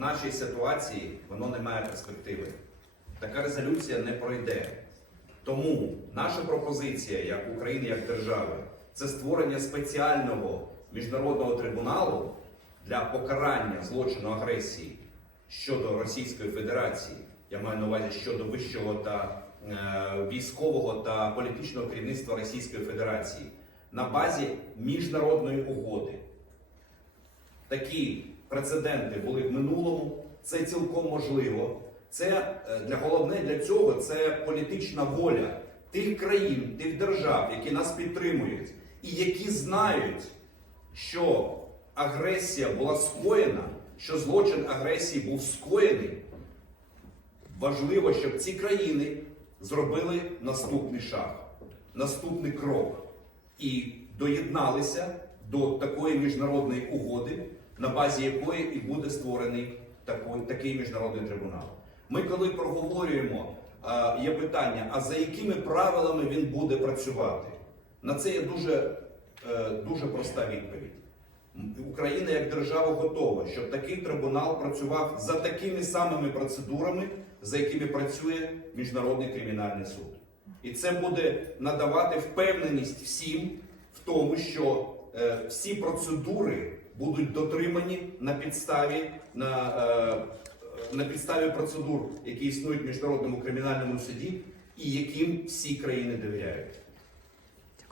нашій ситуації воно не має перспективи. Така резолюція не пройде. Тому наша пропозиція як України, як держави, це створення спеціального міжнародного трибуналу для покарання злочину агресії щодо Російської Федерації. Я маю на увазі щодо вищого та е, військового та політичного керівництва Російської Федерації на базі міжнародної угоди. Такі прецеденти були в минулому. Це цілком можливо. Це е, для головне для цього це політична воля тих країн, тих держав, які нас підтримують, і які знають, що агресія була скоєна, що злочин агресії був скоєний. Важливо, щоб ці країни зробили наступний шаг, наступний крок і доєдналися до такої міжнародної угоди, на базі якої і буде створений такий, такий міжнародний трибунал. Ми, коли проговорюємо, є питання: а за якими правилами він буде працювати? На це є дуже, е, дуже проста відповідь. Україна як держава готова, щоб такий трибунал працював за такими самими процедурами, за якими працює Міжнародний кримінальний суд. І це буде надавати впевненість всім в тому, що е, всі процедури будуть дотримані на підставі, на, е, на підставі процедур, які існують в Міжнародному кримінальному суді, і яким всі країни довіряють.